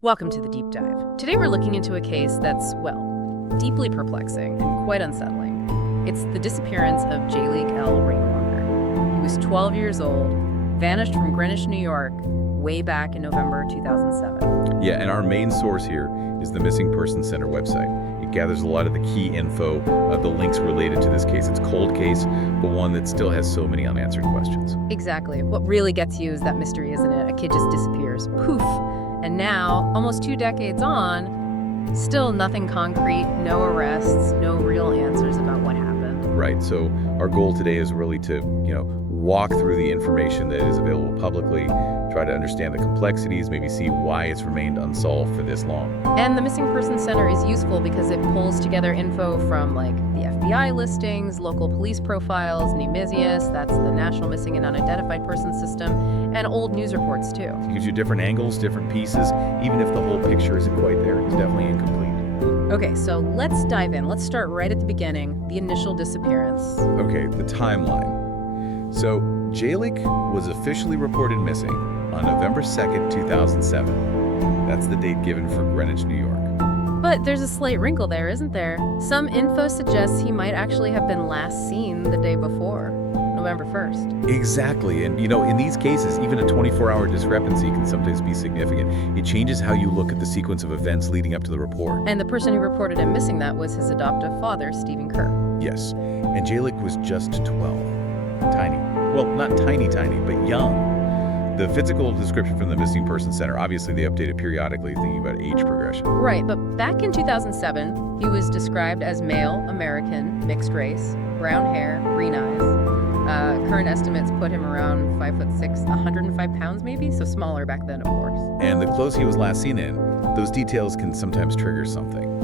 Welcome to the Deep Dive. Today we're looking into a case that's, well, deeply perplexing and quite unsettling. It's the disappearance of Jaliek Rainwalker. He was 12 years old, vanished from Greenwich, New York, way back in November 2007. Yeah, and our main source here is the Missing Persons Center website. It gathers a lot of the key info, the links related to this case. It's a cold case, but one that still has so many unanswered questions. Exactly. What really gets you is that mystery, isn't it? A kid just disappears. Poof. And now, almost 2 decades on, still nothing concrete, no arrests, no real answers about what happened. Right, so our goal today is really to, walk through the information that is available publicly, try to understand the complexities, maybe see why it's remained unsolved for this long. And the Missing Persons Center is useful because it pulls together info from, the FBI listings, local police profiles, NMISIUS, that's the National Missing and Unidentified Persons System, and old news reports, too. It gives you different angles, different pieces, even if the whole picture isn't quite there. It's definitely incomplete. Okay, so let's dive in. Let's start right at the beginning, the initial disappearance. Okay, the timeline. So, Jaliek was officially reported missing on November 2nd, 2007. That's the date given for Greenwich, New York. But there's a slight wrinkle there, isn't there? Some info suggests he might actually have been last seen the day before, November 1st. Exactly, and in these cases, even a 24-hour discrepancy can sometimes be significant. It changes how you look at the sequence of events leading up to the report. And the person who reported him missing that was his adoptive father, Stephen Kerr. Yes, and Jaliek was just 12. Tiny. Well, not tiny, but young. The physical description from the Missing Persons Center, obviously they update it periodically thinking about age progression. Right, but back in 2007, he was described as male, American, mixed race, brown hair, green eyes. Current estimates put him around 5'6", 105 pounds maybe, so smaller back then, of course. And the clothes he was last seen in, those details can sometimes trigger something.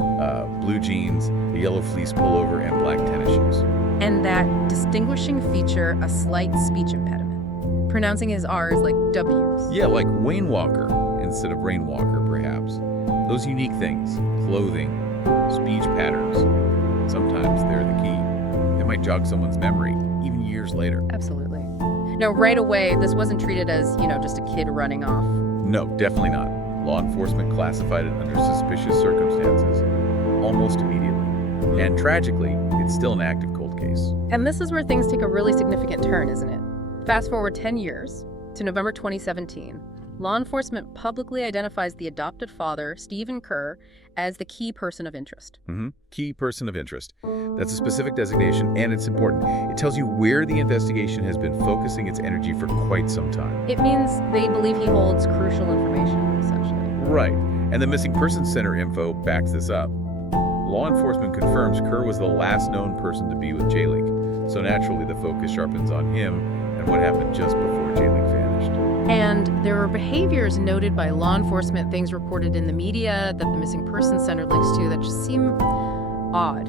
Blue jeans, a yellow fleece pullover, and black tennis shoes. And that distinguishing feature, a slight speech impediment, pronouncing his R's like W's. Yeah, like Wayne Walker instead of Rainwalker, perhaps. Those unique things, clothing, speech patterns, sometimes they're the key. They might jog someone's memory, even years later. Absolutely. Now, right away, this wasn't treated as, just a kid running off. No, definitely not. Law enforcement classified it under suspicious circumstances, almost immediately. And tragically, it's still an active cold case. And this is where things take a really significant turn, isn't it? Fast forward 10 years to November 2017. Law enforcement publicly identifies the adopted father, Stephen Kerr, as the key person of interest. Key person of interest. That's a specific designation, and it's important. It tells you where the investigation has been focusing its energy for quite some time. It means they believe he holds crucial information, essentially. Right. And the Missing Persons Center info backs this up. Law enforcement confirms Kerr was the last known person to be with Jaliek, so naturally the focus sharpens on him and what happened just before Jaliek vanished. And there are behaviors noted by law enforcement, things reported in the media that the Missing Persons Center links to that just seem odd,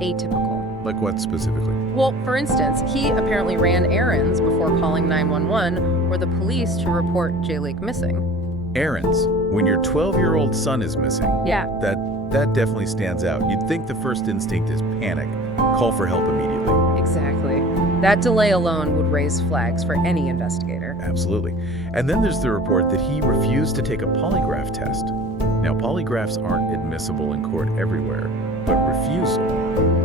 atypical. Like what specifically? Well, for instance, he apparently ran errands before calling 911 or the police to report Jaliek missing. Errands? When your 12-year-old son is missing? Yeah. That definitely stands out. You'd think the first instinct is panic. Call for help immediately. Exactly. That delay alone would raise flags for any investigator. Absolutely. And then there's the report that he refused to take a polygraph test. Now, polygraphs aren't admissible in court everywhere, but refusal,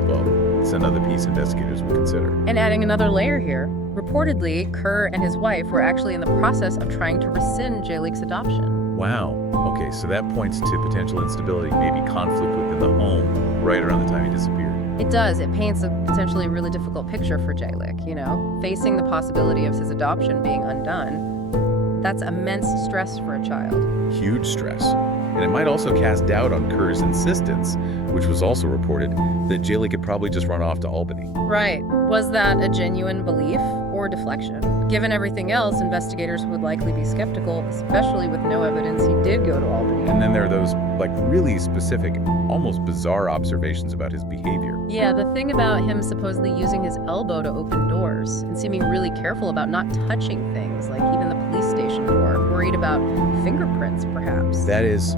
well, it's another piece investigators will consider. And adding another layer here, reportedly, Kerr and his wife were actually in the process of trying to rescind Jaliek's adoption. Wow. Okay, so that points to potential instability, maybe conflict within the home right around the time he disappeared. It does. It paints a potentially really difficult picture for Jaliek, facing the possibility of his adoption being undone. That's immense stress for a child. Huge stress. And it might also cast doubt on Kerr's insistence, which was also reported, that Jaliek had probably just run off to Albany. Right. Was that a genuine belief or deflection? Given everything else, investigators would likely be skeptical, especially with no evidence he did go to Albany. And then there are those, really specific, almost bizarre observations about his behavior. Yeah, the thing about him supposedly using his elbow to open doors and seeming really careful about not touching things, like even the police station door, worried about fingerprints, perhaps. That is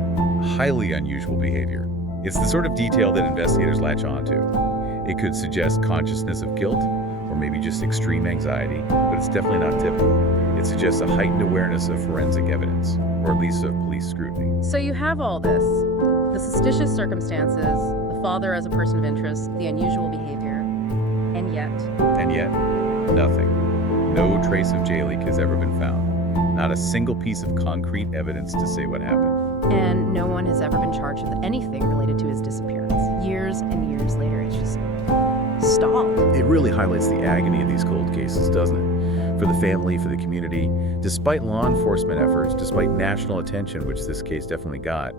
highly unusual behavior. It's the sort of detail that investigators latch onto. It could suggest consciousness of guilt, or or maybe just extreme anxiety, but it's definitely not typical. It suggests a heightened awareness of forensic evidence, or at least of police scrutiny. So you have all this, the suspicious circumstances, the father as a person of interest, the unusual behavior, and yet, nothing. No trace of Jaliek has ever been found. Not a single piece of concrete evidence to say what happened. and no one has ever been charged with anything related to his disappearance. Years and years later, it's just stalled. It really highlights the agony of these cold cases, doesn't it? For the family, for the community. Despite law enforcement efforts, despite national attention, which this case definitely got,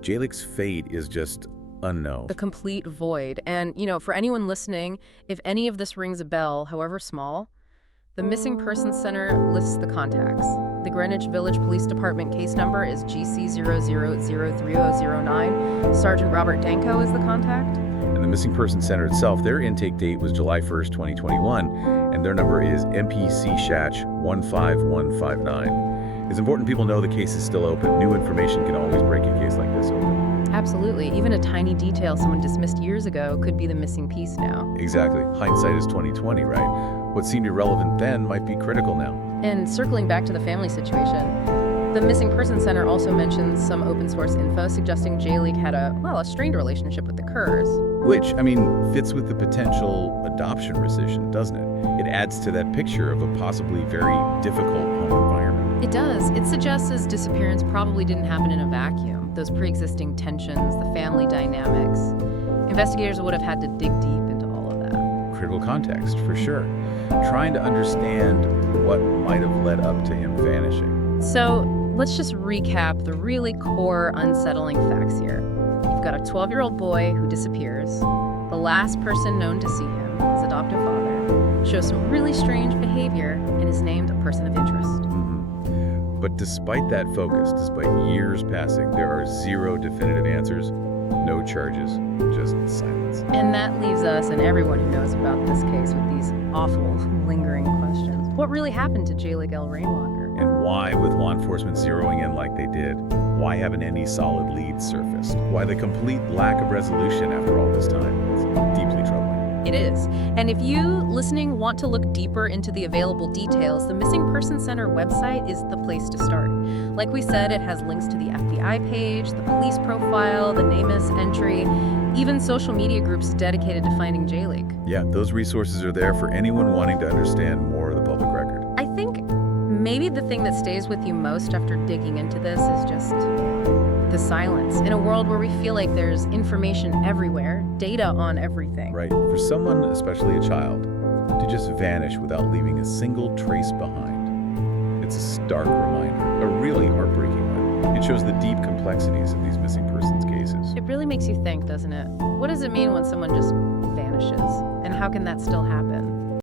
Jaliek's fate is just unknown. A complete void. And, for anyone listening, if any of this rings a bell, however small, the Missing Persons Center lists the contacts. The Greenwich Village Police Department case number is GC003009. Sergeant Robert Danko is the contact. And the Missing Persons Center itself, their intake date was July 1st, 2021, and their number is MPC-15159. It's important people know the case is still open. New information can always break a case like this open. Absolutely. Even a tiny detail someone dismissed years ago could be the missing piece now. Exactly. Hindsight is 2020, right? What seemed irrelevant then might be critical now. And circling back to the family situation, the Missing Persons Center also mentions some open source info suggesting Jaliek had a strained relationship with the Kerrs. Which, fits with the potential adoption rescission, doesn't it? It adds to that picture of a possibly very difficult home environment. It does. It suggests his disappearance probably didn't happen in a vacuum. Those pre-existing tensions, the family dynamics. Investigators would have had to dig deep into all of that. Critical context, for sure. Trying to understand what might have led up to him vanishing. So let's just recap the really core unsettling facts here. You've got a 12-year-old boy who disappears. The last person known to see him, his adoptive father, shows some really strange behavior and is named a person of interest. But despite that focus, despite years passing, there are zero definitive answers, no charges, just silence. And that leaves us and everyone who knows about this case with these awful, lingering questions. What really happened to Jaliek Rainwalker? And why, with law enforcement zeroing in like they did, why haven't any solid leads surfaced? Why the complete lack of resolution after all this time? It's deeply troubling. It is. And if you, listening, want to look deeper into the available details, the Missing Persons Center website is the place to start. Like we said, it has links to the FBI page, the police profile, the NamUs entry, even social media groups dedicated to finding Jaliek. Yeah, those resources are there for anyone wanting to understand more of the public record. I think maybe the thing that stays with you most after digging into this is just the silence. In a world where we feel like there's information everywhere, data on everything. Right. For someone, especially a child, to just vanish without leaving a single trace behind. It's a stark reminder, a really heartbreaking one. It shows the deep complexities of these missing persons cases. It really makes you think, doesn't it? What does it mean when someone just vanishes? And how can that still happen?